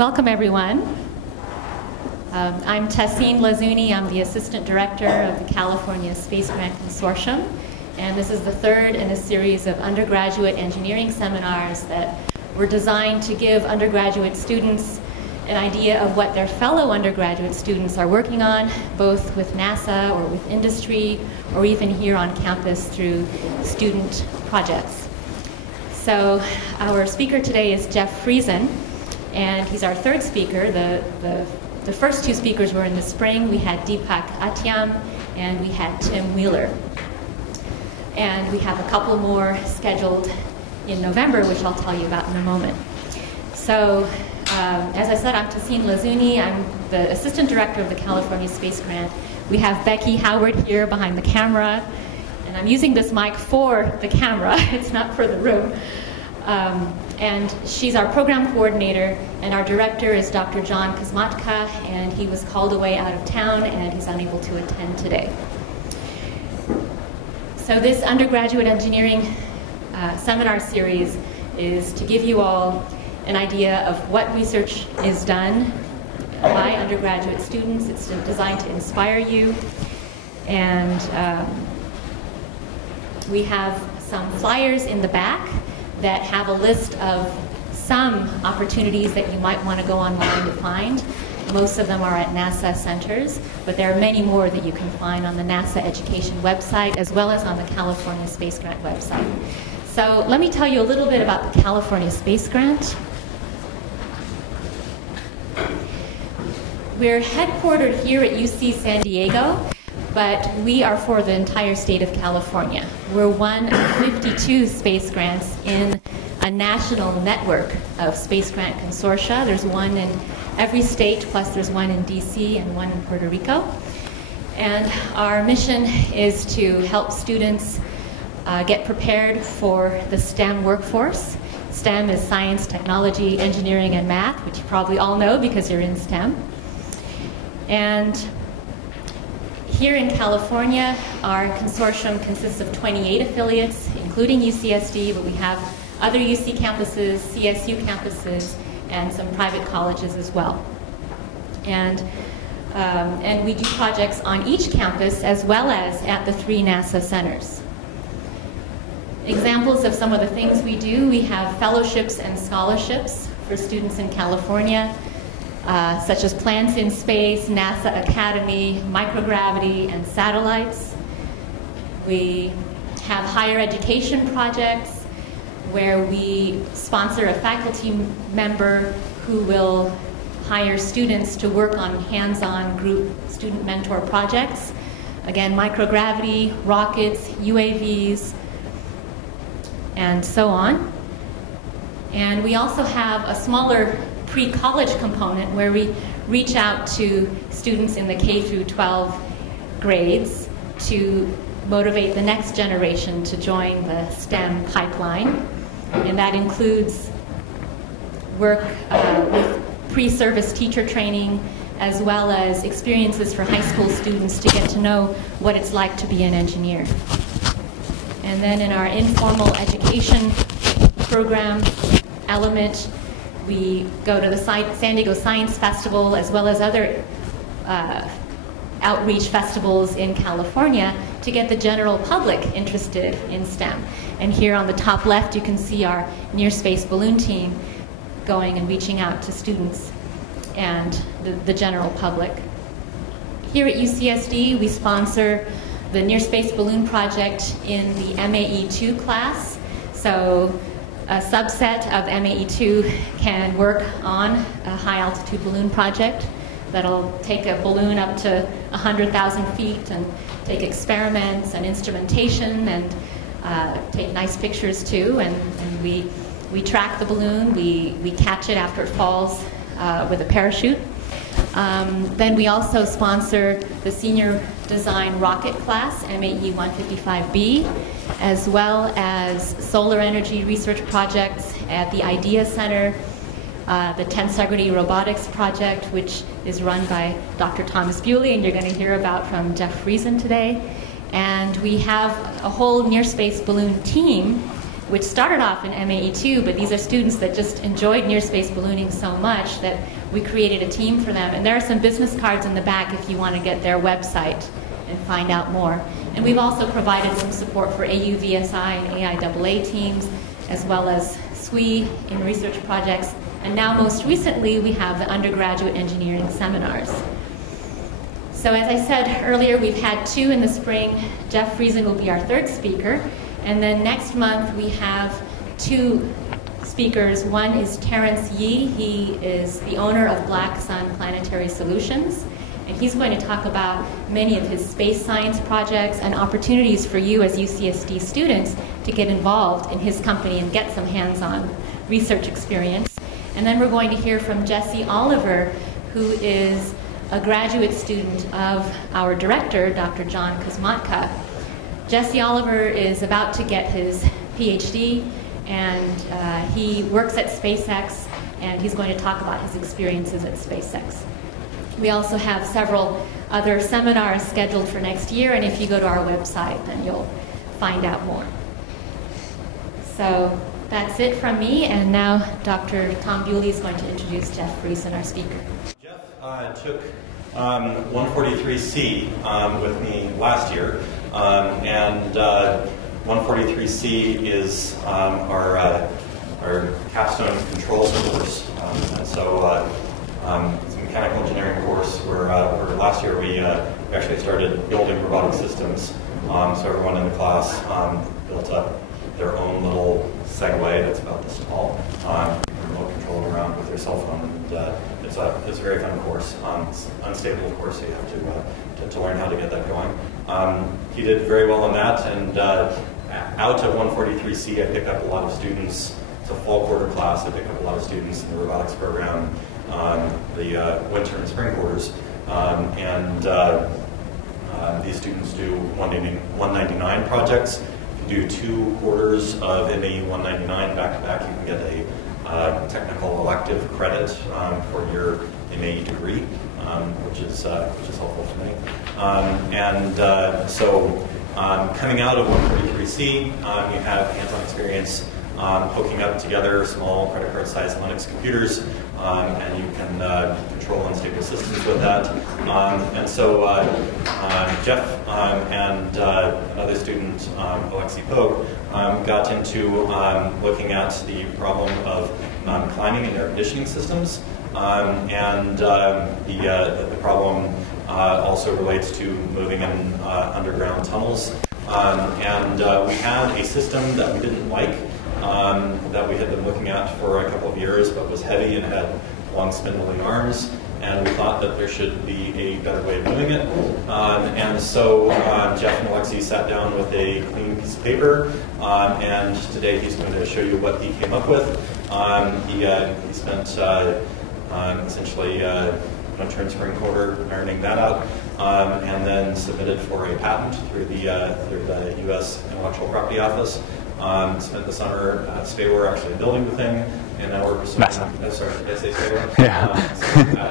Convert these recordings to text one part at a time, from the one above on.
Welcome, everyone. I'm Tessine Lazuni. I'm the Assistant Director of the California Space Grant Consortium, and this is the third in a series of undergraduate engineering seminars that were designed to give undergraduate students an idea of what their fellow undergraduate students are working on, both with NASA or with industry, or even here on campus through student projects. So our speaker today is Jeff Friesen, and he's our third speaker. The first two speakers were in the spring. We had Deepak Atyam and we had Tim Wheeler. And we have a couple more scheduled in November, which I'll tell you about in a moment. So, as I said, I'm Tessine Lazuni. I'm the Assistant Director of the California Space Grant. We have Becky Howard here behind the camera, and I'm using this mic for the camera. It's not for the room. And she's our program coordinator, and our director is Dr. John Kosmatka, and he was called away out of town, and he's unable to attend today. So this undergraduate engineering seminar series is to give you all an idea of what research is done by undergraduate students. It's designed to inspire you, and we have some flyers in the back that have a list of some opportunities that you might want to go online to find. Most of them are at NASA centers, but there are many more that you can find on the NASA Education website as well as on the California Space Grant website. So let me tell you a little bit about the California Space Grant. We're headquartered here at UC San Diego, but we are for the entire state of California. We're one of 52 space grants in a national network of space grant consortia. There's one in every state, plus there's one in DC and one in Puerto Rico. And our mission is to help students get prepared for the STEM workforce. STEM is science, technology, engineering, and math, which you probably all know because you're in STEM. And here in California, our consortium consists of 28 affiliates, including UCSD, but we have other UC campuses, CSU campuses, and some private colleges as well. And we do projects on each campus as well as at the 3 NASA centers. Examples of some of the things we do: we have fellowships and scholarships for students in California, such as Plants in Space, NASA Academy, Microgravity, and Satellites. We have higher education projects where we sponsor a faculty member who will hire students to work on hands-on group student mentor projects. Again, microgravity, rockets, UAVs, and so on. And we also have a smaller pre-college component where we reach out to students in the K through 12 grades to motivate the next generation to join the STEM pipeline. And that includes work with pre-service teacher training, as well as experiences for high school students to get to know what it's like to be an engineer. And then in our informal education program element, we go to the San Diego Science Festival as well as other outreach festivals in California to get the general public interested in STEM. And here on the top left, you can see our Near Space Balloon team going and reaching out to students and the general public. Here at UCSD, we sponsor the Near Space Balloon project in the MAE2 class. So a subset of MAE2 can work on a high-altitude balloon project that'll take a balloon up to 100,000 feet and take experiments and instrumentation and take nice pictures too. And we track the balloon, we catch it after it falls with a parachute. Then we also sponsor the Senior Design Rocket class, MAE 155B, as well as solar energy research projects at the Idea Center, the Tensegrity Robotics project, which is run by Dr. Thomas Bewley, and you're going to hear about from Jeff Friesen today. And we have a whole near space balloon team which started off in MAE2, but these are students that just enjoyed near-space ballooning so much that we created a team for them. And there are some business cards in the back if you want to get their website and find out more. And we've also provided some support for AUVSI and AIAA teams, as well as SWE in research projects. And now most recently, we have the undergraduate engineering seminars. So as I said earlier, we've had 2 in the spring. Jeff Friesen will be our 3rd speaker. And then next month, we have 2 speakers. One is Terrence Yee. He is the owner of Black Sun Planetary Solutions. And he's going to talk about many of his space science projects and opportunities for you as UCSD students to get involved in his company and get some hands-on research experience. And then we're going to hear from Jesse Oliver, who is a graduate student of our director, Dr. John Kosmatka. Jesse Oliver is about to get his PhD, and he works at SpaceX, and he's going to talk about his experiences at SpaceX. We also have several other seminars scheduled for next year, and if you go to our website, then you'll find out more. So that's it from me, and now Dr. Tom Bewley is going to introduce Jeff Friesen, our speaker. Jeff took 143C with me last year, and 143C is our capstone controls course, and so it's a mechanical engineering course where last year we actually started building robotic systems. So everyone in the class built up their own little Segway that's about this tall, remote controlled around with their cell phone. And it's a very fun course. It's unstable, of course, so you have to learn how to get that going. He did very well on that, and out of 143C, I picked up a lot of students. It's a fall quarter class. I picked up a lot of students in the robotics program, the winter and spring quarters, and these students do 199 projects. If you do 2 quarters of MAE 199 back-to-back, you can get a technical elective credit for your MAE degree, which is helpful for me. So coming out of 143C, you have hands-on experience hooking up together small credit card-sized Linux computers, and you can control unstable systems with that. And so Jeff and another student, Alexei Pogue, got into looking at the problem of climbing in air conditioning systems, and the problem also relates to moving in underground tunnels. We had a system that we didn't like, that we had been looking at for a couple of years, but was heavy and had long spindly arms, and we thought that there should be a better way of doing it. And so Jeff and Alexei sat down with a clean piece of paper, and today he's going to show you what he came up with. He spent essentially winter and spring quarter ironing that out, and then submitted for a patent through the U.S. Intellectual Property Office. Spent the summer at SpaceX actually building the thing, and now we're pursuing NASA. Sorry, did I say SpaceX? Yeah.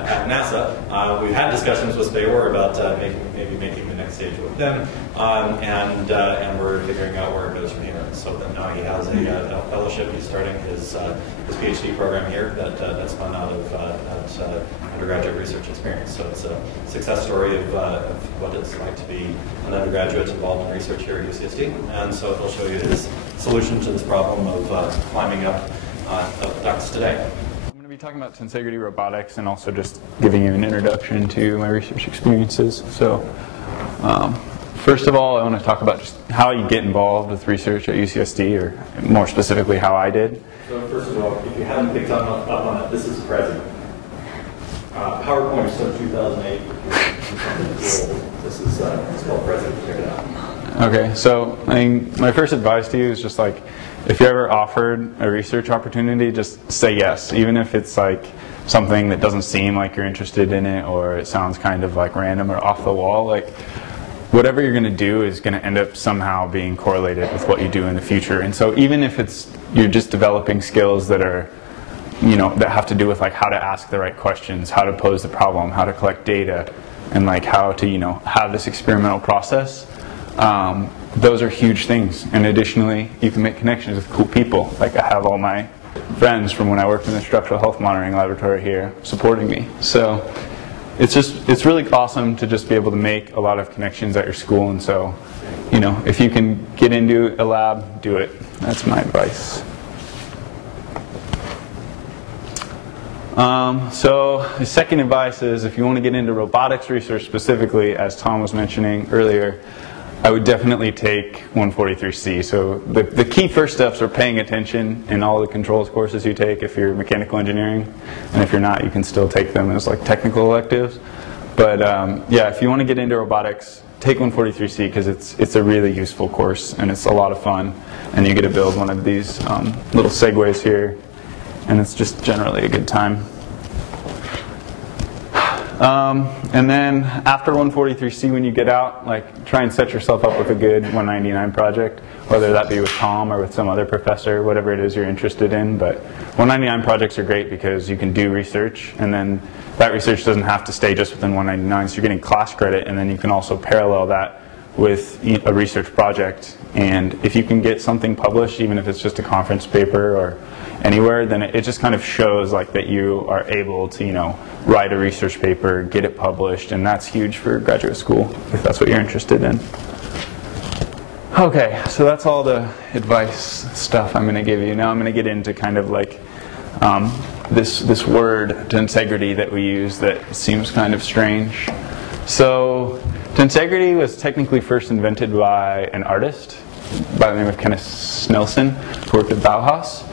At NASA, we've had discussions with SpaceX about maybe making the next stage with them, and we're figuring out where it goes from here. So then now he has a fellowship. He's starting his PhD program here that's spun out of that undergraduate research experience. So it's a success story of what it's like to be an undergraduate involved in research here at UCSD. And so he'll show you his solution to this problem of climbing up ducts today. I'm going to be talking about Tensegrity Robotics and also just giving you an introduction to my research experiences. So first of all, I want to talk about just how you get involved with research at UCSD, or more specifically how I did. So first of all, if you haven't picked up on it, this is Friesen. PowerPoint so 2008. This is it's called Friesen. Check it out. Okay, so I mean, my first advice to you is just like, if you're ever offered a research opportunity, just say yes, even if it's like something that doesn't seem like you're interested in it, or it sounds kind of like random or off the wall. Like, whatever you're going to do is going to end up somehow being correlated with what you do in the future. And so even if you're just developing skills that are, that have to do with like how to ask the right questions, how to pose the problem, how to collect data, and like how to, have this experimental process, those are huge things. And additionally, you can make connections with cool people. Like I have all my friends from when I worked in the structural health monitoring laboratory here supporting me. So it's really awesome to just be able to make a lot of connections at your school. And so, you know, if you can get into a lab, do it. That's my advice. So the second advice is if you want to get into robotics research specifically, as Tom was mentioning earlier, I would definitely take 143C. So the key first steps are paying attention in all the controls courses you take if you're mechanical engineering. And if you're not, you can still take them as like technical electives. But yeah, if you want to get into robotics, take 143C because it's a really useful course and it's a lot of fun. And you get to build one of these little segways here. And it's just generally a good time. And then after 143C, when you get out, like try and set yourself up with a good 199 project, whether that be with Tom or with some other professor, whatever it is you're interested in. But 199 projects are great because you can do research, and then that research doesn't have to stay just within 199, so you're getting class credit, and then you can also parallel that with a research project. And if you can get something published, even if it's just a conference paper or anywhere, then it just kind of shows like that you are able to, you know, write a research paper, get it published, and that's huge for graduate school if that's what you're interested in. Okay, so that's all the advice stuff I'm going to give you. Now I'm going to get into kind of like this word tensegrity that we use that seems kind of strange. So tensegrity was technically first invented by an artist by the name of Kenneth Snelson who worked at Bauhaus.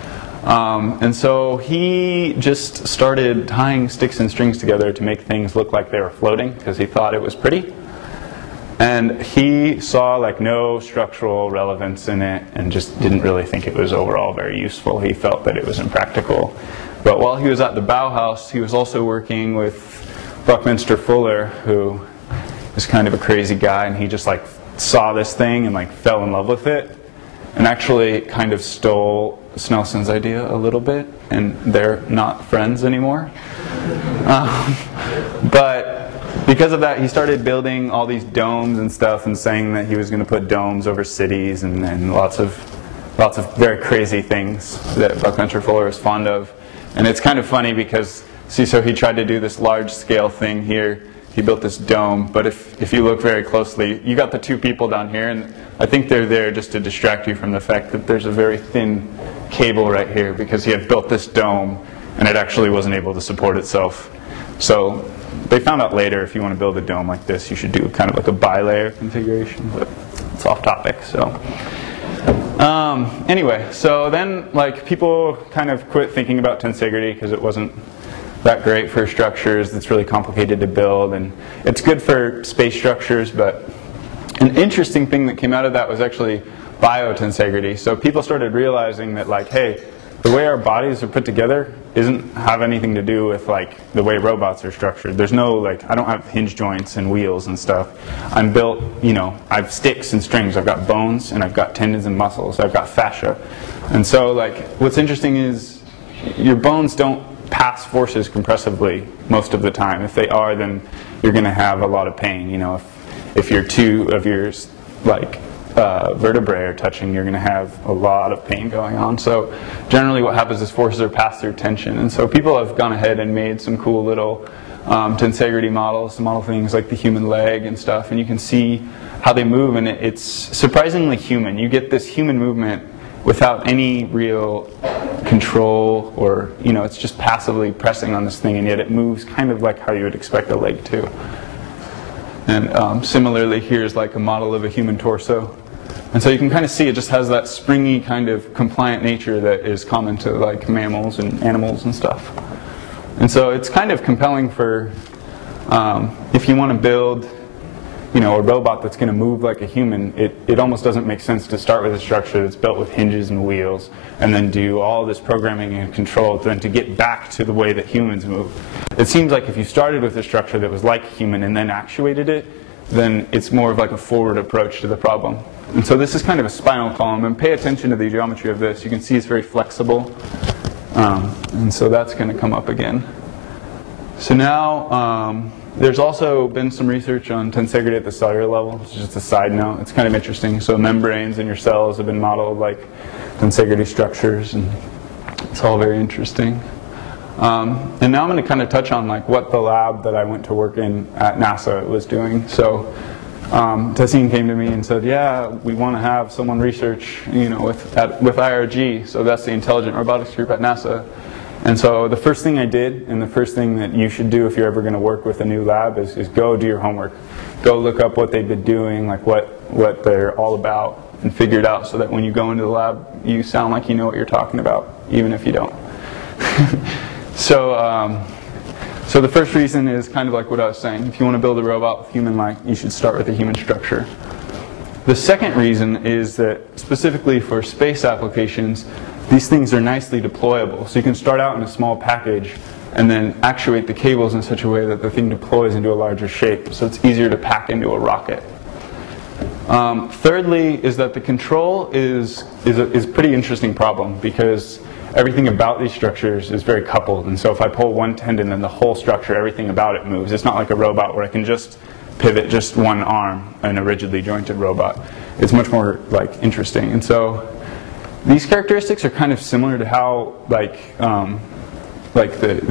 And so he just started tying sticks and strings together to make things look like they were floating because he thought it was pretty. And he saw like no structural relevance in it and just didn't really think it was overall very useful. He felt that it was impractical. But while he was at the Bauhaus, he was also working with Buckminster Fuller, who is kind of a crazy guy, and he just like saw this thing and like fell in love with it and actually kind of stole Snelson's idea a little bit, and they're not friends anymore. But because of that, he started building all these domes and stuff and saying that he was going to put domes over cities and lots of very crazy things that Buckminster Fuller is fond of. And it's kind of funny because, see, so he tried to do this large-scale thing here. He built this dome, but if you look very closely, you got the two people down here, and I think they're there just to distract you from the fact that there's a very thin cable right here because he had built this dome and it actually wasn't able to support itself. So they found out later if you want to build a dome like this, you should do kind of like a bi-layer configuration, but it's off topic. So anyway, so then like people kind of quit thinking about tensegrity because it wasn't that great for structures. It's really complicated to build, and it's good for space structures, but an interesting thing that came out of that was actually biotensegrity. So people started realizing that like, hey, the way our bodies are put together doesn't have anything to do with like the way robots are structured. There's no like, I don't have hinge joints and wheels and stuff. I'm built, you know, I have sticks and strings. I've got bones and I've got tendons and muscles. I've got fascia. And so like, what's interesting is your bones don't pass forces compressively most of the time. If they are, then you're going to have a lot of pain. You know, if your two of your like vertebrae are touching, you're going to have a lot of pain going on. So generally what happens is forces are passed through tension. And so people have gone ahead and made some cool little tensegrity models to model things like the human leg and stuff. And you can see how they move, and it's surprisingly human. You get this human movement without any real control, or, you know, it's just passively pressing on this thing, and yet it moves kind of like how you would expect a leg to. And similarly, here's like a model of a human torso. And so you can kind of see it just has that springy kind of compliant nature that is common to like mammals and animals and stuff. And so it's kind of compelling for if you want to build, you know, a robot that's going to move like a human. It almost doesn't make sense to start with a structure that's built with hinges and wheels and then do all this programming and control then to get back to the way that humans move. It seems like if you started with a structure that was like human and then actuated it, then it's more of like a forward approach to the problem. And so this is kind of a spinal column, and pay attention to the geometry of this. You can see it's very flexible, and so that's going to come up again. So now There's also been some research on tensegrity at the cellular level. It's just a side note. It's kind of interesting. So membranes in your cells have been modeled like tensegrity structures, and it's all very interesting. And now I'm going to kind of touch on like what the lab that I went to work in at NASA was doing. So Tessin came to me and said, yeah, we want to have someone research, you know, with IRG. So that's the Intelligent Robotics Group at NASA. And so the first thing I did, and the first thing that you should do if you're ever going to work with a new lab, is go do your homework. Go look up what they've been doing, like what they're all about, and figure it out so that when you go into the lab, you sound like you know what you're talking about, even if you don't. So the first reason is kind of like what I was saying. If you want to build a robot with human-like, you should start with a human structure. The second reason is that specifically for space applications, these things are nicely deployable. So you can start out in a small package and then actuate the cables in such a way that the thing deploys into a larger shape. So it's easier to pack into a rocket. Thirdly is that the control is a pretty interesting problem, because everything about these structures is very coupled. And so if I pull one tendon, then the whole structure, everything about it moves. It's not like a robot where I can just pivot just one arm in a rigidly jointed robot. It's much more like interesting. And so these characteristics are kind of similar to how the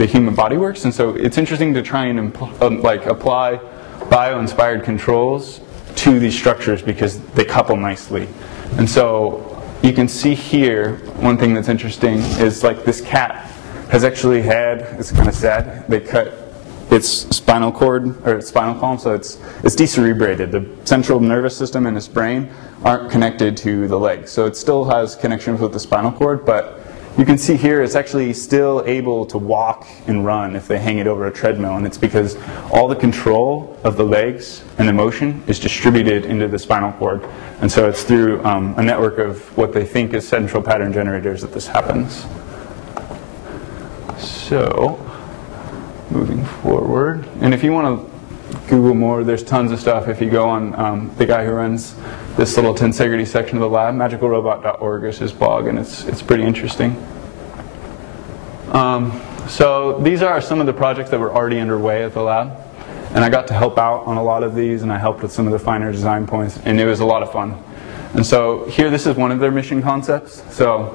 human body works. And so it's interesting to try and apply bio-inspired controls to these structures because they couple nicely. And so you can see here, one thing that's interesting is like this cat has actually had, it's kind of sad, they cut its spinal cord, or its spinal column, so it's decerebrated. The central nervous system and its brain aren't connected to the legs. So it still has connections with the spinal cord, but you can see here it's actually still able to walk and run if they hang it over a treadmill, and it's because all the control of the legs and the motion is distributed into the spinal cord. And so it's through a network of what they think is central pattern generators that this happens. So, moving forward, and if you want to Google more, there's tons of stuff. If you go on the guy who runs this little tensegrity section of the lab, magicalrobot.org is his blog, and it's pretty interesting. So these are some of the projects that were already underway at the lab, and I got to help out on a lot of these, and I helped with some of the finer design points, and it was a lot of fun. And so here, this is one of their mission concepts. So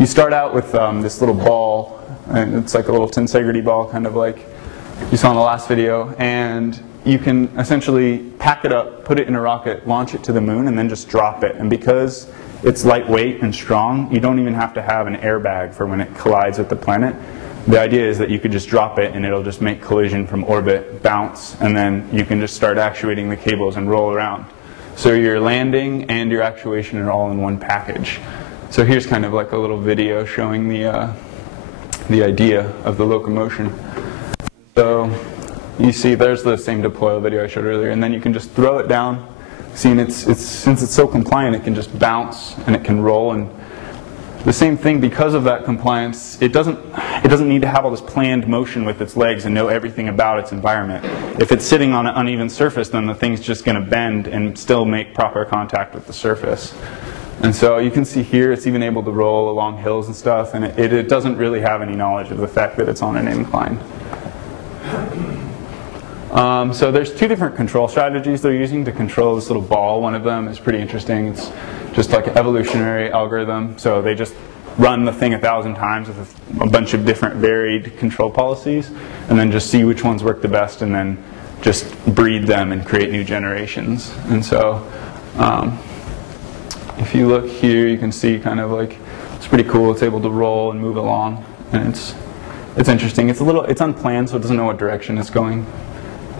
you start out with this little ball, and it's like a little tensegrity ball, kind of like you saw in the last video, and you can essentially pack it up, put it in a rocket, launch it to the moon, and then just drop it. And because it's lightweight and strong, you don't even have to have an airbag for when it collides with the planet. The idea is that you could just drop it and it'll just make collision from orbit, bounce, and then you can just start actuating the cables and roll around. So your landing and your actuation are all in one package. So here's kind of like a little video showing the idea of the locomotion. So you see there's the same deploy video I showed earlier, and then you can just throw it down. See, and since it's so compliant, it can just bounce and it can roll. And the same thing, because of that compliance, it doesn't need to have all this planned motion with its legs and know everything about its environment. If it's sitting on an uneven surface, then the thing's just going to bend and still make proper contact with the surface. And so you can see here it's even able to roll along hills and stuff, and it doesn't really have any knowledge of the fact that it's on an incline. So there's two different control strategies they're using to control this little ball. One of them is pretty interesting. It's just like an evolutionary algorithm. So they just run the thing 1,000 times with a bunch of different varied control policies, and then just see which ones work the best, and then just breed them and create new generations. And so if you look here, you can see kind of like it's pretty cool. It's able to roll and move along, and it's interesting. It's unplanned, so it doesn't know what direction it's going.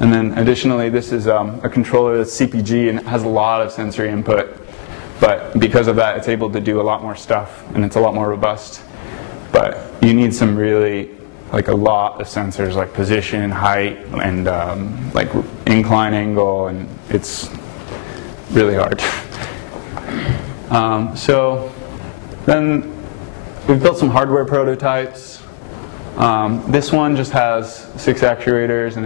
And then additionally, this is a controller that's CPG, and it has a lot of sensory input. But because of that, it's able to do a lot more stuff, and it's a lot more robust. But you need some really, like a lot of sensors, like position, height, and like incline angle, and it's really hard. So then we've built some hardware prototypes. This one just has 6 actuators, and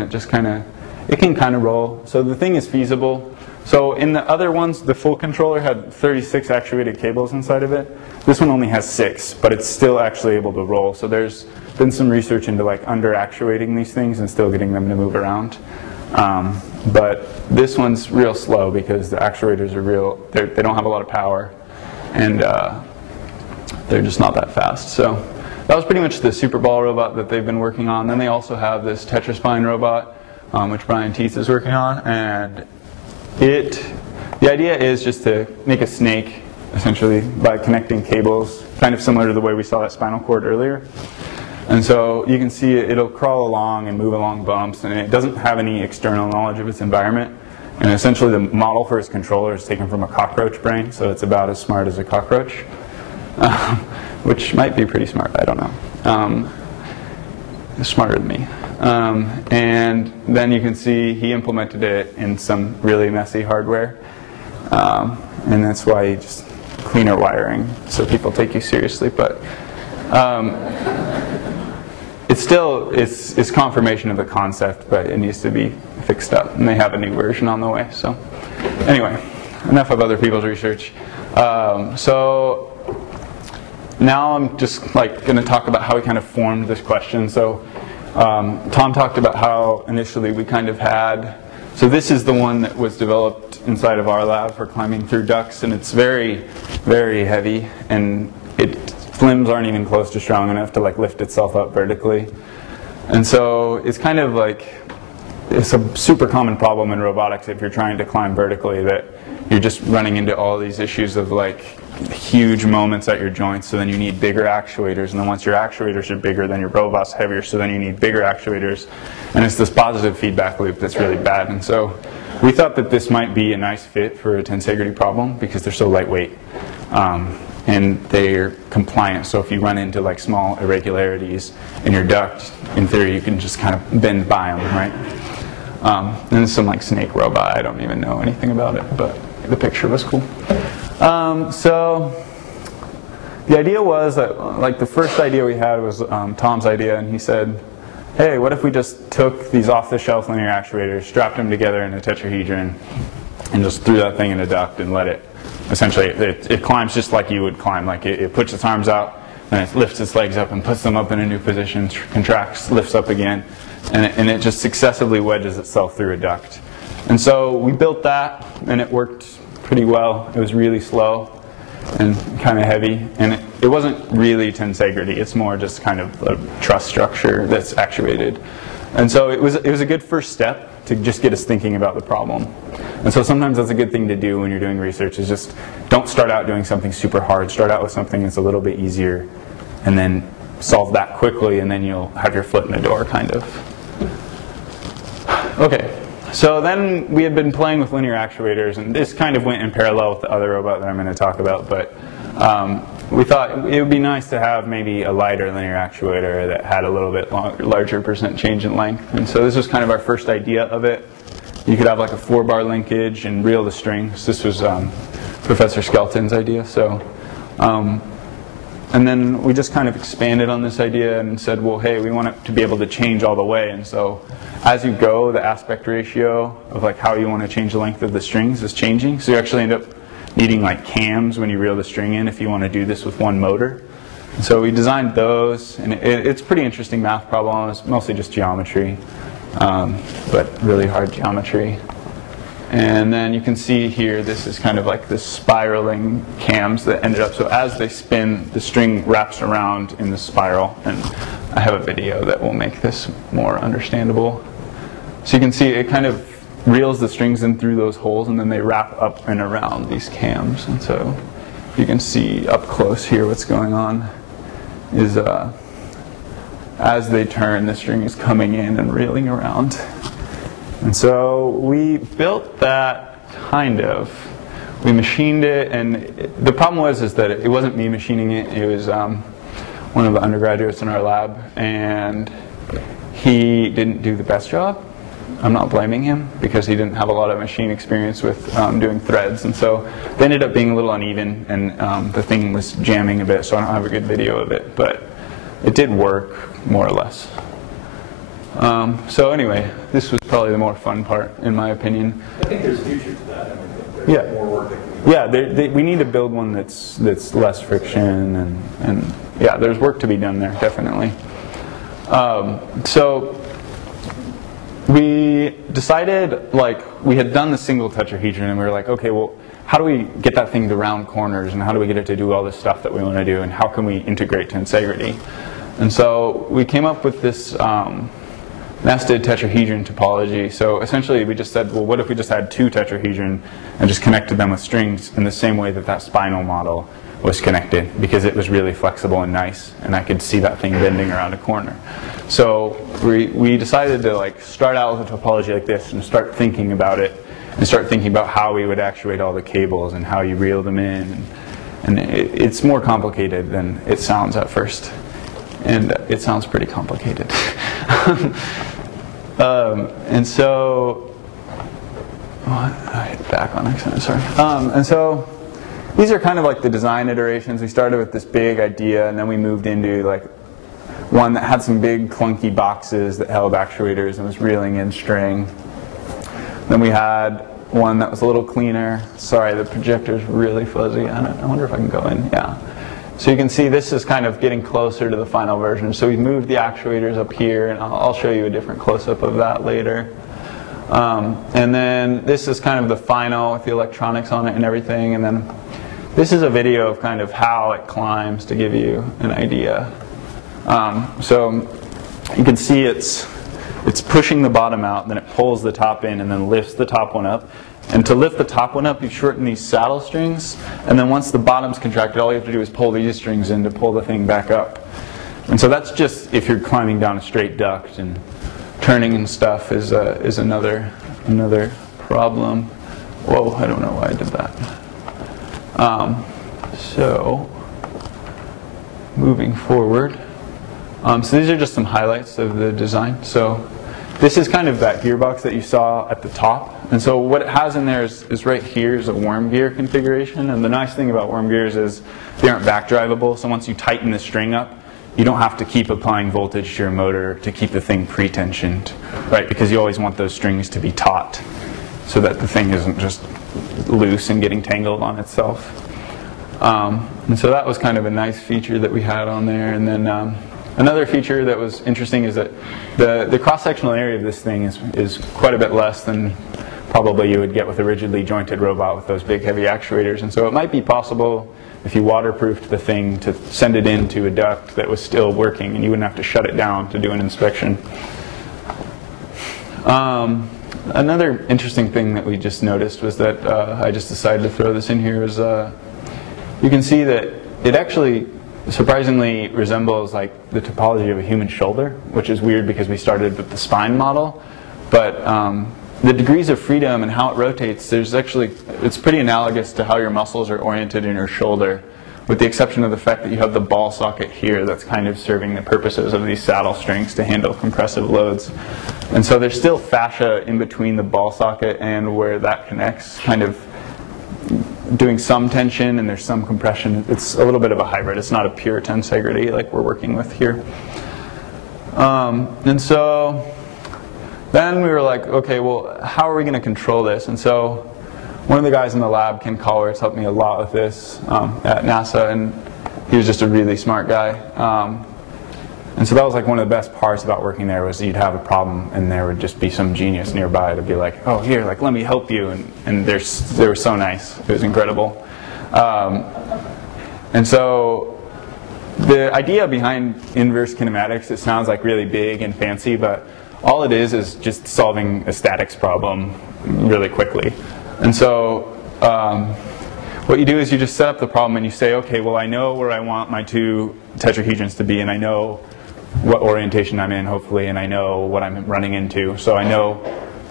it can kind of roll. So the thing is feasible. So in the other ones, the full controller had 36 actuated cables inside of it. This one only has 6, but it's still actually able to roll. So there's been some research into like under actuating these things and still getting them to move around. But this one's real slow because the actuators are they don't have a lot of power, and they're just not that fast. So that was pretty much the Super Ball robot that they've been working on. Then they also have this Tetraspine robot, which Brian Teets is working on, and the idea is just to make a snake, essentially, by connecting cables, kind of similar to the way we saw that spinal cord earlier. And so you can see it'll crawl along and move along bumps, and it doesn't have any external knowledge of its environment. And essentially the model for its controller is taken from a cockroach brain, so it's about as smart as a cockroach, which might be pretty smart, I don't know. It's smarter than me. And then you can see he implemented it in some really messy hardware. And that's why you just cleaner wiring, so people take you seriously. But it's confirmation of the concept, but it needs to be fixed up, and they have a new version on the way. So anyway, enough of other people's research. So now I'm just going to talk about how we kind of formed this question. So Tom talked about how initially we kind of had, so this is the one that was developed inside of our lab for climbing through ducts, and it's very, very heavy, and limbs aren't even close to strong enough to lift itself up vertically. And so it's kind of it's a super common problem in robotics if you're trying to climb vertically, that you're just running into all these issues of huge moments at your joints, so then you need bigger actuators, and then once your actuators are bigger, then your robot's heavier, so then you need bigger actuators, and it's this positive feedback loop that's really bad. And so we thought that this might be a nice fit for a tensegrity problem because they're so lightweight. And they're compliant, so if you run into small irregularities in your duct, in theory you can just kind of bend by them, right? And some snake robot, I don't even know anything about it, but the picture was cool. So the idea was that, the first idea we had was Tom's idea, and he said, hey, what if we just took these off-the-shelf linear actuators, strapped them together in a tetrahedron, and just threw that thing in a duct and let it, essentially, it climbs just like you would climb. It puts its arms out, and it lifts its legs up and puts them up in a new position, contracts, lifts up again, and it just successively wedges itself through a duct. And so we built that, and it worked pretty well. It was really slow and kind of heavy, and it wasn't really tensegrity. It's more just kind of a truss structure that's actuated. And so it was a good first step to just get us thinking about the problem. And so sometimes that's a good thing to do when you're doing research, is just don't start out doing something super hard. Start out with something that's a little bit easier, and then solve that quickly, and then you'll have your foot in the door, kind of. Okay, so then we had been playing with linear actuators, and this kind of went in parallel with the other robot that I'm going to talk about, but we thought it would be nice to have maybe a lighter linear actuator that had a little bit larger percent change in length. And so this was kind of our first idea of it. You could have a 4-bar linkage and reel the strings. This was Professor Skelton's idea. So, and then we just kind of expanded on this idea and said, well, hey, we want it to be able to change all the way. And so as you go, the aspect ratio of how you want to change the length of the strings is changing. So you actually end up needing cams when you reel the string in if you want to do this with one motor. So we designed those, and it's a pretty interesting math problem. It's mostly just geometry, but really hard geometry. And then you can see here, this is kind of this spiraling cams that ended up, so as they spin, the string wraps around in the spiral. And I have a video that will make this more understandable. So you can see it kind of reels the strings in through those holes, and then they wrap up and around these cams. And so you can see up close here what's going on is as they turn, the string is coming in and reeling around. And so we built that we machined it, and the problem was that it wasn't me machining it. It was one of the undergraduates in our lab, and he didn't do the best job. I'm not blaming him because he didn't have a lot of machine experience with doing threads, and so they ended up being a little uneven, and the thing was jamming a bit, so I don't have a good video of it, but it did work more or less. So anyway, this was probably the more fun part, in my opinion. I think there's a future to that. I mean, there's more work that can be done. We need to build one that's less friction, and yeah, there's work to be done there, definitely. So we decided, like, we had done the single tetrahedron, and we were like, okay, well, how do we get that thing to round corners, and how do we get it to do all this stuff that we want to do, and how can we integrate tensegrity? And so we came up with this nested tetrahedron topology. So essentially we just said, well, what if we just had two tetrahedron and just connected them with strings in the same way that that spinal model was connected, because it was really flexible and nice, and I could see that thing bending around a corner. So we decided to, like, start out with a topology like this and start thinking about it, and start thinking about how we would actuate all the cables and how you reel them in. And it's more complicated than it sounds at first. And it sounds pretty complicated. And so, I hit back on accident, sorry. And so, these are kind of like the design iterations. We started with this big idea, and then we moved into like one that had some big clunky boxes that held actuators and was reeling in string. Then we had one that was a little cleaner. Sorry, the projector's really fuzzy. I wonder if I can go in. Yeah. So you can see this is kind of getting closer to the final version. So we've moved the actuators up here, and I'll show you a different close-up of that later. And then this is kind of the final with the electronics on it and everything. And then this is a video of kind of how it climbs to give you an idea. So you can see it's pushing the bottom out, then it pulls the top in, and then lifts the top one up. And to lift the top one up, you shorten these saddle strings, and then once the bottom's contracted, all you have to do is pull these strings in to pull the thing back up. And so that's just if you're climbing down a straight duct, and turning and stuff is another problem. Whoa, I don't know why I did that. So moving forward, so these are just some highlights of the design. So this is kind of that gearbox that you saw at the top. And so what it has in there is right here is a worm gear configuration. And the nice thing about worm gears is they aren't back drivable. So once you tighten the string up, you don't have to keep applying voltage to your motor to keep the thing pre-tensioned, right? Because you always want those strings to be taut so that the thing isn't just loose and getting tangled on itself. And so that was kind of a nice feature that we had on there. And then another feature that was interesting is that the cross-sectional area of this thing is quite a bit less than probably you would get with a rigidly jointed robot with those big heavy actuators. And so it might be possible, if you waterproofed the thing, to send it into a duct that was still working, and you wouldn't have to shut it down to do an inspection. Another interesting thing that we just noticed was that I just decided to throw this in here is you can see that it actually surprisingly resembles like the topology of a human shoulder, which is weird because we started with the spine model. But the degrees of freedom and how it rotates, it's pretty analogous to how your muscles are oriented in your shoulder, with the exception of the fact that you have the ball socket here that's kind of serving the purposes of these saddle strings to handle compressive loads. And so there's still fascia in between the ball socket and where that connects, kind of doing some tension, and there's some compression. It's a little bit of a hybrid. It's not a pure tensegrity like we're working with here. And so then we were like, okay, well, how are we going to control this? And so one of the guys in the lab, Ken Collards, helped me a lot with this at NASA, and he was just a really smart guy. And so that was like one of the best parts about working there, was you'd have a problem and there would just be some genius nearby to be like, oh, here, like, let me help you. And they were so nice. It was incredible. And so the idea behind inverse kinematics, it sounds like really big and fancy, but all it is just solving a statics problem really quickly. And so what you do is you just set up the problem and you say, okay, well, I know where I want my two tetrahedrons to be, and I know what orientation I'm in, hopefully, and I know what I'm running into. So I know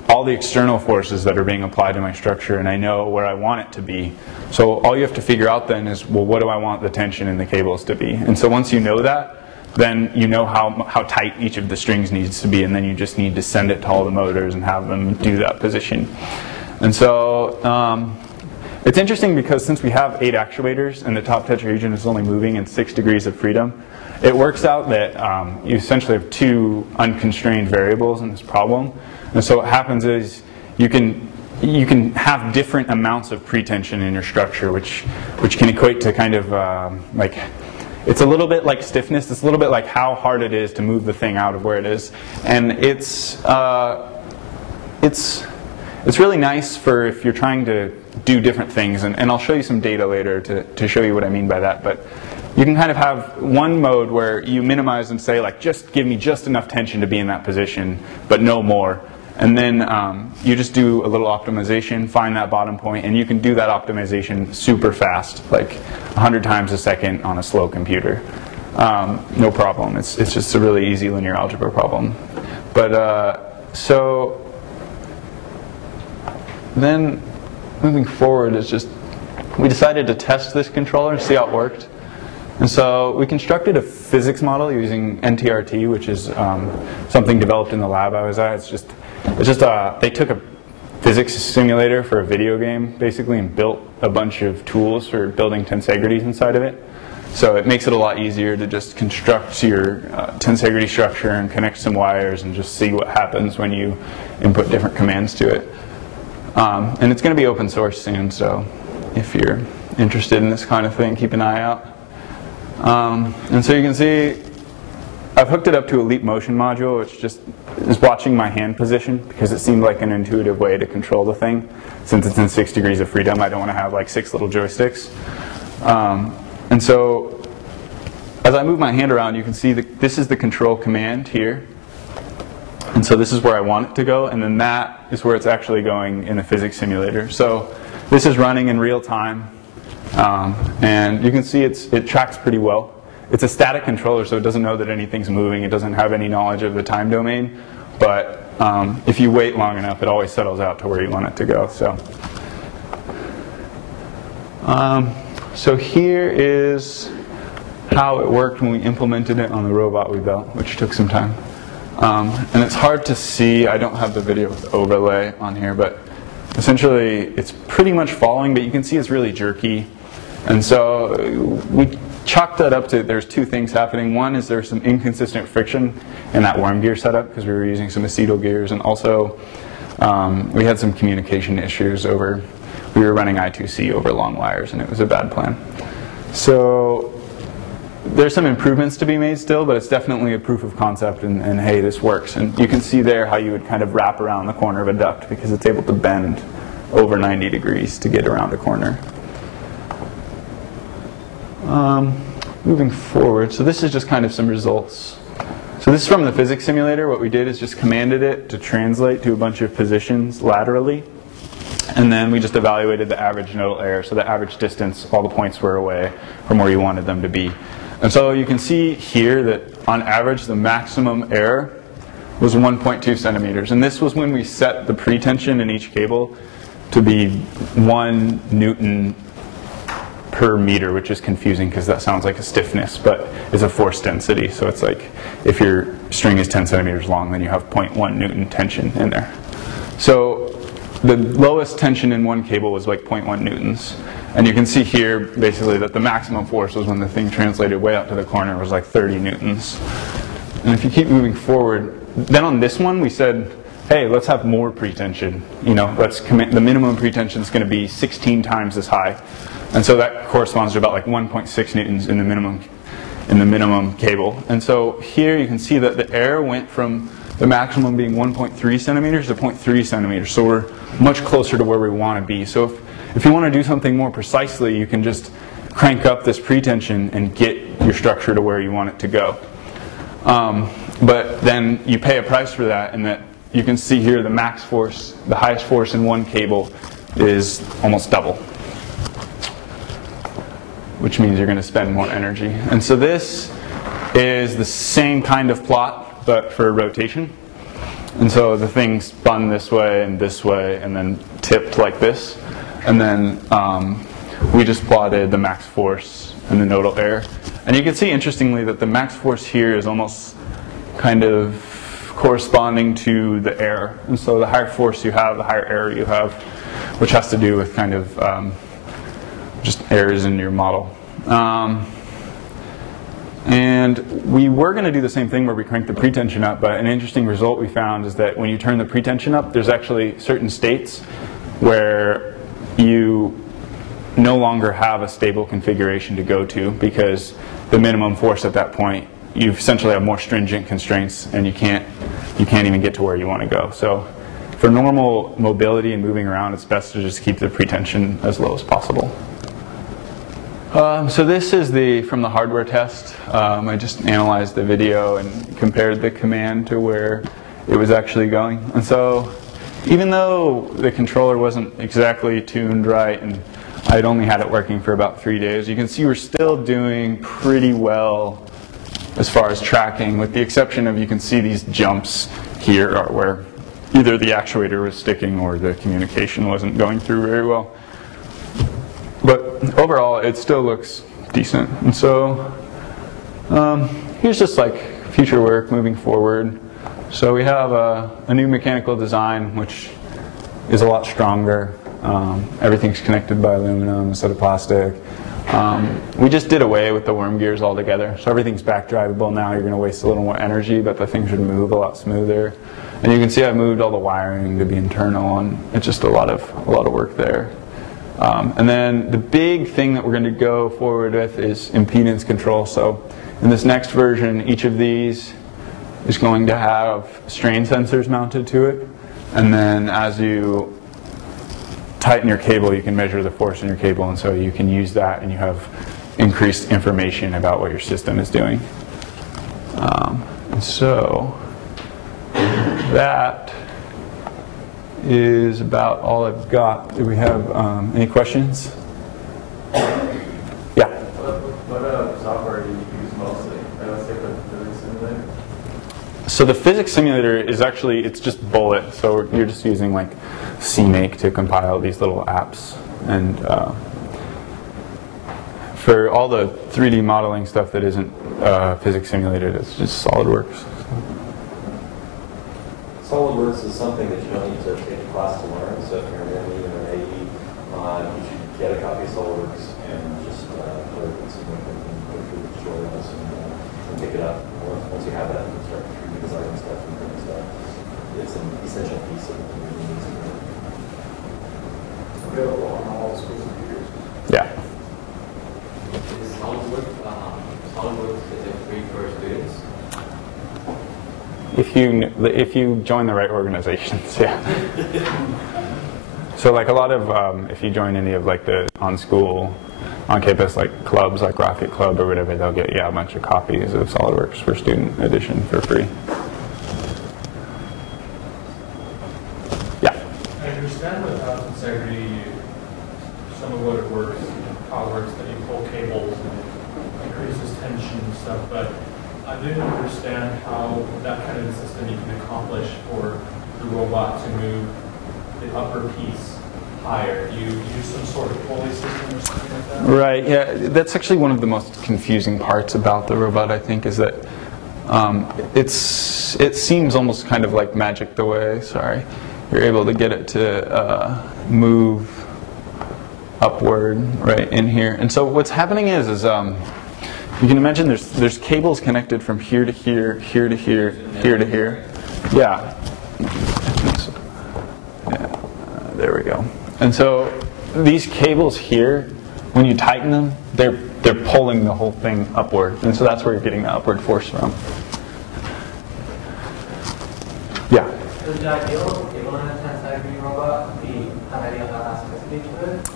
all the external forces that are being applied to my structure, and I know where I want it to be. So all you have to figure out then is, well, what do I want the tension in the cables to be? And so once you know that, then you know how tight each of the strings needs to be, and then you just need to send it to all the motors and have them do that position. And so it's interesting because since we have 8 actuators and the top tetrahedron is only moving in 6 degrees of freedom, it works out that you essentially have 2 unconstrained variables in this problem. And so what happens is you can have different amounts of pretension in your structure, which can equate to kind of like, it's a little bit like stiffness. It's a little bit like how hard it is to move the thing out of where it is. And it's it's really nice for if you're trying to do different things, and I'll show you some data later to show you what I mean by that. But you can kind of have one mode where you minimize and say, like, just give me just enough tension to be in that position, but no more. And then you just do a little optimization, find that bottom point, and you can do that optimization super fast, like 100 times a second on a slow computer. No problem. It's just a really easy linear algebra problem. But so then moving forward is just, we decided to test this controller and see how it worked. And so we constructed a physics model using NTRT, which is something developed in the lab I was at. It's just they took a physics simulator for a video game, basically, and built a bunch of tools for building tensegrities inside of it. So it makes it a lot easier to just construct your tensegrity structure and connect some wires and just see what happens when you input different commands to it. And it's going to be open source soon, so if you're interested in this kind of thing, keep an eye out. And so you can see I've hooked it up to a leap motion module, which just is watching my hand position because it seemed like an intuitive way to control the thing. Since it's in 6 degrees of freedom, I don't want to have like 6 little joysticks. And so as I move my hand around, you can see that this is the control command here. And so this is where I want it to go, and then that is where it's actually going in the physics simulator. So this is running in real time. And you can see it tracks pretty well. It's a static controller, so it doesn't know that anything's moving. It doesn't have any knowledge of the time domain. But if you wait long enough, it always settles out to where you want it to go. So here is how it worked when we implemented it on the robot we built, which took some time. And it's hard to see. I don't have the video with overlay on here, but essentially it's pretty much following, but you can see it's really jerky. And so we chalked that up to there's 2 things happening. One is there's some inconsistent friction in that worm gear setup because we were using some acetyl gears, and also we had some communication issues over, we were running I2C over long wires, and it was a bad plan. So there's some improvements to be made still, but it's definitely a proof of concept, and hey, this works. And you can see there how you would kind of wrap around the corner of a duct because it's able to bend over 90 degrees to get around a corner. Moving forward, so this is just kind of some results. So this is from the physics simulator. What we did is just commanded it to translate to a bunch of positions laterally, and then we just evaluated the average nodal error, so the average distance, all the points were away from where you wanted them to be. And so you can see here that on average the maximum error was 1.2 centimeters, and this was when we set the pretension in each cable to be 1 Newton per meter, which is confusing because that sounds like a stiffness, but it's a force density. So it's like if your string is 10 centimeters long, then you have 0.1 Newton tension in there. So the lowest tension in one cable was like 0.1 newtons. And you can see here basically that the maximum force was when the thing translated way out to the corner was like 30 newtons. And if you keep moving forward, then on this one we said, hey, let's have more pretension. You know, the minimum pretension is going to be 16 times as high. And so that corresponds to about like 1.6 newtons in the minimum cable. And so here you can see that the error went from the maximum being 1.3 centimeters to 0.3 centimeters. So we're much closer to where we want to be. So if you want to do something more precisely, you can just crank up this pretension and get your structure to where you want it to go. But then you pay a price for that, and that you can see here the max force, the highest force in one cable is almost double, which means you're going to spend more energy. And so this is the same kind of plot, but for rotation. And so the thing spun this way, and then tipped like this. And then we just plotted the max force and the nodal error. And you can see, interestingly, that the max force here is almost kind of corresponding to the error. And so the higher force you have, the higher error you have, which has to do with kind of just errors in your model. And we were going to do the same thing where we crank the pretension up, but an interesting result we found is that when you turn the pretension up, there's actually certain states where you no longer have a stable configuration to go to, because the minimum force at that point, you essentially have more stringent constraints, and you can't even get to where you want to go. So for normal mobility and moving around, it's best to just keep the pretension as low as possible. So this is from the hardware test. I just analyzed the video and compared the command to where it was actually going. And so even though the controller wasn't exactly tuned right and I'd only had it working for about 3 days, you can see we're still doing pretty well as far as tracking, with the exception of you can see these jumps here where either the actuator was sticking or the communication wasn't going through very well. But overall, it still looks decent. And so here's just like future work moving forward. So we have a new mechanical design, which is a lot stronger. Everything's connected by aluminum instead of plastic. We just did away with the worm gears altogether. So everything's back drivable now. You're going to waste a little more energy, but the thing should move a lot smoother. And you can see I moved all the wiring to be internal, and it's just a lot of work there. And then the big thing that we're going to go forward with is impedance control. So in this next version, each of these is going to have strain sensors mounted to it. And then as you tighten your cable, you can measure the force in your cable. And so you can use that, and you have increased information about what your system is doing. And so that is about all I've got. Do we have any questions? Yeah. What software do you use mostly? I don't say the physics simulator. So the physics simulator is actually, it's just Bullet. So you're just using like CMake to compile these little apps. And for all the 3D modeling stuff that isn't physics simulated, it's just SolidWorks. SolidWorks is something that you don't need to take a class to learn. So if you're an ME or an AE, you should get a copy of SolidWorks and just put it in some and go through the tutorials and pick it up. Once you have that, you can start redesigning stuff and doing stuff. It's an essential piece of the community. Available on all schools and computers. Yeah. Is SolidWorks is it free for students? If you join the right organizations, yeah. So like a lot of, if you join any of like the on-campus like clubs, like Rocket Club or whatever, they'll get a bunch of copies of SolidWorks for student edition for free. Yeah. I understand with Tensegrity, some of what it works, how it works, that you pull cables and increases tension and stuff, but I didn't understand how that kind of a system you can accomplish for the robot to move the upper piece higher. Do you use some sort of pulley system or something like that? Right, yeah. That's actually one of the most confusing parts about the robot, I think, is that it seems almost kind of like magic the way, you're able to get it to move upward right in here. And so what's happening is you can imagine there's cables connected from here to here, here to here, here to here. Yeah. Yeah. There we go. And so these cables here, when you tighten them, they're pulling the whole thing upward. And so that's where you're getting the upward force from. Yeah. Does the ideal cable in a Tensegrity robot have any elasticity to it?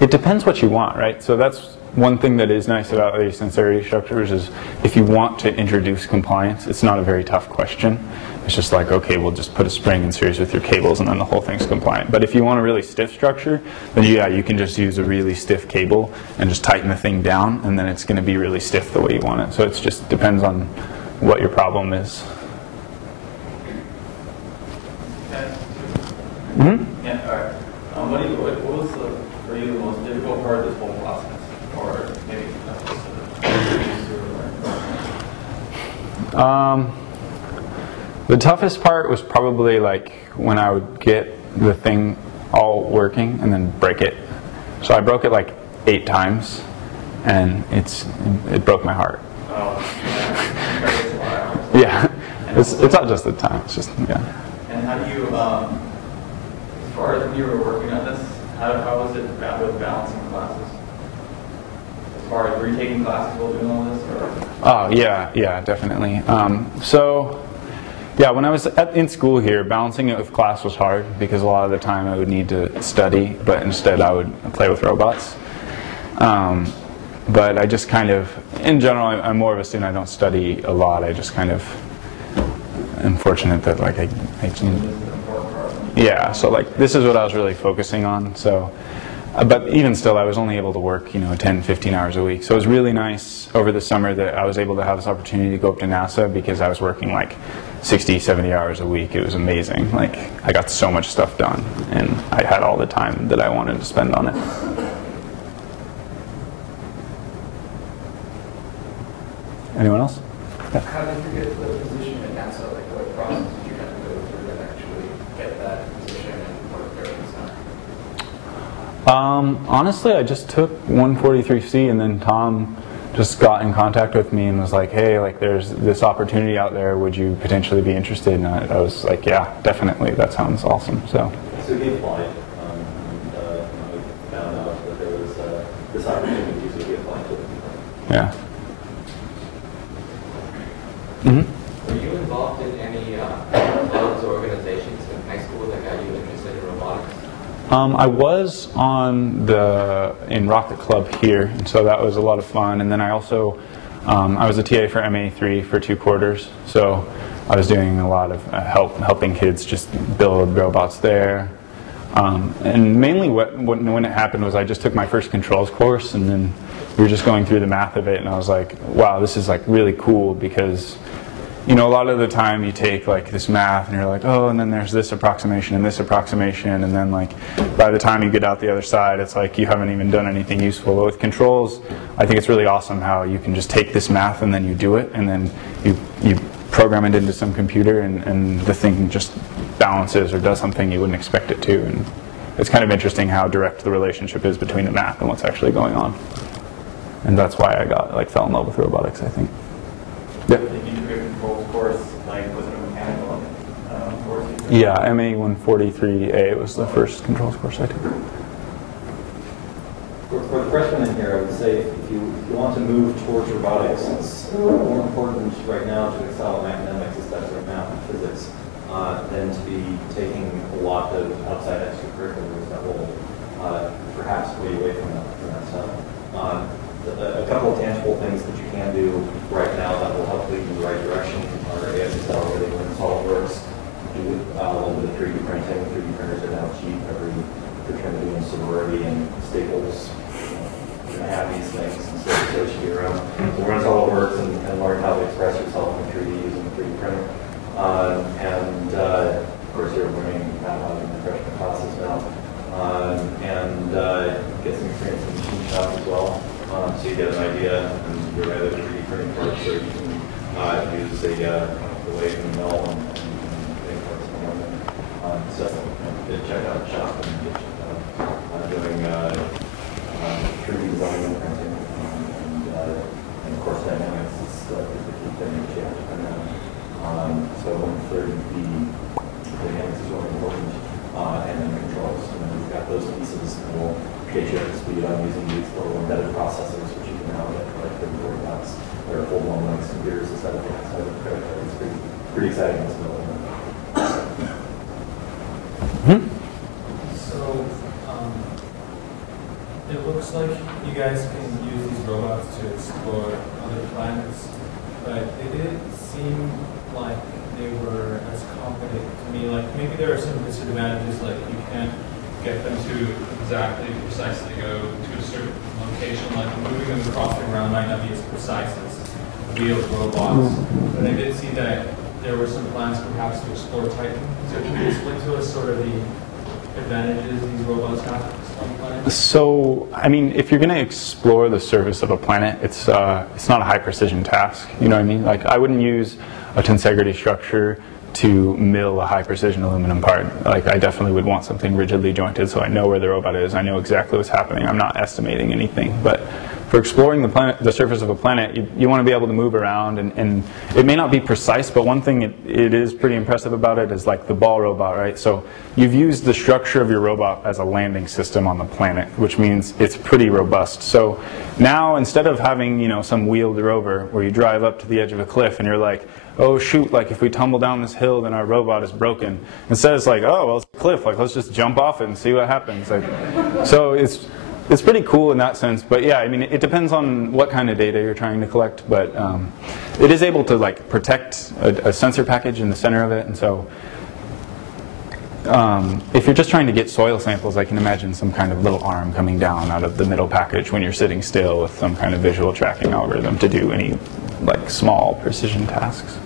It depends what you want, right? So that's one thing that is nice about these Tensegrity structures is if you want to introduce compliance, it's not a very tough question. It's just like, okay, we'll just put a spring in series with your cables and then the whole thing's compliant. But if you want a really stiff structure, then yeah, you can just use a really stiff cable and just tighten the thing down, and then it's going to be really stiff the way you want it. So it just depends on what your problem is. Mm-hmm. Yeah, all right. What was for you the most difficult part of this whole process? Or maybe the toughest part was probably like when I would get the thing all working and then break it. So I broke it like 8 times, and it broke my heart. Yeah, it's not just the time. It's just yeah. And how do you, as far as when you were working on this, how was it with balancing classes? As far as were you taking classes while doing all this? Or? Oh yeah, definitely. So Yeah, when I was in school here, balancing it with class was hard because a lot of the time I would need to study, but instead I would play with robots. But I just kind of, in general, I'm more of a student. I don't study a lot. I just kind of am fortunate that like I yeah. So like this is what I was really focusing on. So, but even still, I was only able to work 10, 15 hours a week. So it was really nice over the summer that I was able to have this opportunity to go up to NASA because I was working like 60, 70 hours a week. It was amazing. Like I got so much stuff done, and I had all the time that I wanted to spend on it. Anyone else? Yeah. How did you get the position at NASA? Like, what process did you have to go through to actually get that position and work there at NASA? Honestly, I just took 143C, and then Tom just got in contact with me and was like, "Hey, like, there's this opportunity out there. Would you potentially be interested?" And I was like, "Yeah, definitely. That sounds awesome." So he applied. We found out that there was this opportunity, so he applied to it. yeah. Mm-hmm. Were you involved in any clubs or organizations in high school that got you interested in robotics? I was in Rocket Club here, and so that was a lot of fun. And then I also, I was a TA for MA3 for 2 quarters, so I was doing a lot of helping kids just build robots there. And mainly when it happened was I just took my first controls course, and then we were just going through the math of it, and I was like, wow, this is like really cool because a lot of the time you take like this math and you're like, oh, and then there's this approximation and this approximation, and then like by the time you get out the other side, it's like you haven't even done anything useful. But with controls, I think it's really awesome how you can just take this math and then you do it, and then you program it into some computer, and the thing just balances or does something you wouldn't expect it to. And it's kind of interesting how direct the relationship is between the math and what's actually going on. And that's why I fell in love with robotics, I think. Yeah. The integrated controls course, was it a mechanical course? Yeah, MA 143A was the first controls course I took. For the freshmen in here, I would say if you want to move towards robotics, it's more important right now to excel in academics, especially math and physics, than to be taking a lot of outside extracurriculars that will perhaps pull you away from that stuff. A couple of tangible things that you can do right now that will help lead in the right direction are ASSL already in SolidWorks. Do a little bit of 3D printing. 3D printers are now cheap. Every fraternity and sorority and Staples going to have these things, and so they should be around. So run SolidWorks and learn how to express yourself in 3D using a 3D printer. Of course, you're learning how in the freshman classes now. Get some experience in machine shop as well. So you get an idea, and you're either 3D printing parts, or you can use the lathe and mill and make parts from them. So check out the shop and get doing 3D design and printing, and of course dynamics is the key thing that you have to print on. So 130B dynamics is really important, and then controls. And then we've got those pieces that will get you up to speed on using these little embedded processors, which you can now get for like $34. They're full-blown Linux computers instead of credit cards. It's pretty exciting in this building. So, it looks like you guys can use these robots to explore other planets, but it didn't seem like they were as competent to me. Like maybe there are some disadvantages, like you can't get them to precisely go to a certain location, like moving them across the ground might not be as precise as wheeled robots. But I did see that there were some plans perhaps to explore Titan. So can you explain to us sort of the advantages these robots have on planets? So, I mean, if you're going to explore the surface of a planet, it's not a high precision task. You know what I mean? Like, I wouldn't use a tensegrity structure to mill a high precision aluminum part. Like, I definitely would want something rigidly jointed so I know where the robot is. I know exactly what's happening. I'm not estimating anything. But for exploring the surface of a planet, you want to be able to move around, and it may not be precise, but one thing it is pretty impressive about it is like the ball robot, right? So you've used the structure of your robot as a landing system on the planet, which means it's pretty robust. So now instead of having, you know, some wheeled rover where you drive up to the edge of a cliff and you're like, oh shoot, like if we tumble down this hill then our robot is broken. Instead it's like, oh well, it's a cliff, like let's just jump off it and see what happens. Like, so it's pretty cool in that sense, but yeah, I mean, it depends on what kind of data you're trying to collect, but it is able to like protect a sensor package in the center of it, and so if you're just trying to get soil samples, I can imagine some kind of little arm coming down out of the middle package when you're sitting still with some kind of visual tracking algorithm to do any like small precision tasks.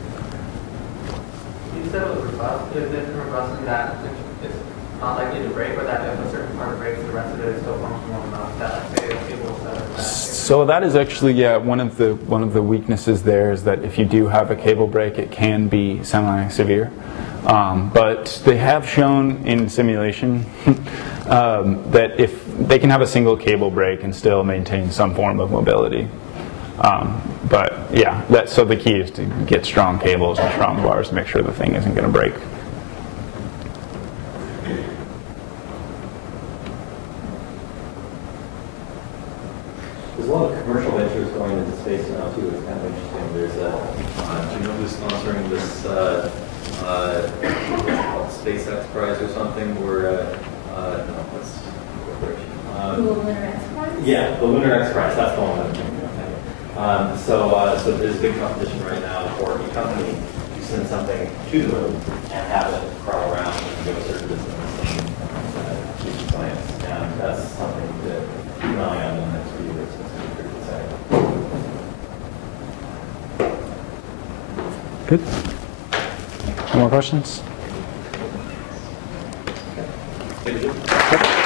You said it was robust. Is it robust in that it's not likely to break, or that if a certain part breaks, the rest of it is still functional enough that say it's able to? So that is actually, yeah, one of the weaknesses there is that if you do have a cable break, it can be semi-severe. But they have shown in simulation that if they can have a single cable break and still maintain some form of mobility. But yeah, so the key is to get strong cables and strong bars to make sure the thing isn't going to break. There's a lot of commercial ventures going into space now too. It's kind of interesting. There's do you know who's sponsoring this SpaceX Prize or something? Where no, what's The Lunar X Prize? Yeah, the Lunar X Prize. That's the one I'm thinking of. So there's a big competition right now for a company to send something to the moon and have it crawl around and go a certain distance and do science. And that's something to keep an eye on in the next few years. It's going to be pretty exciting. Good. Any more questions? Thank you.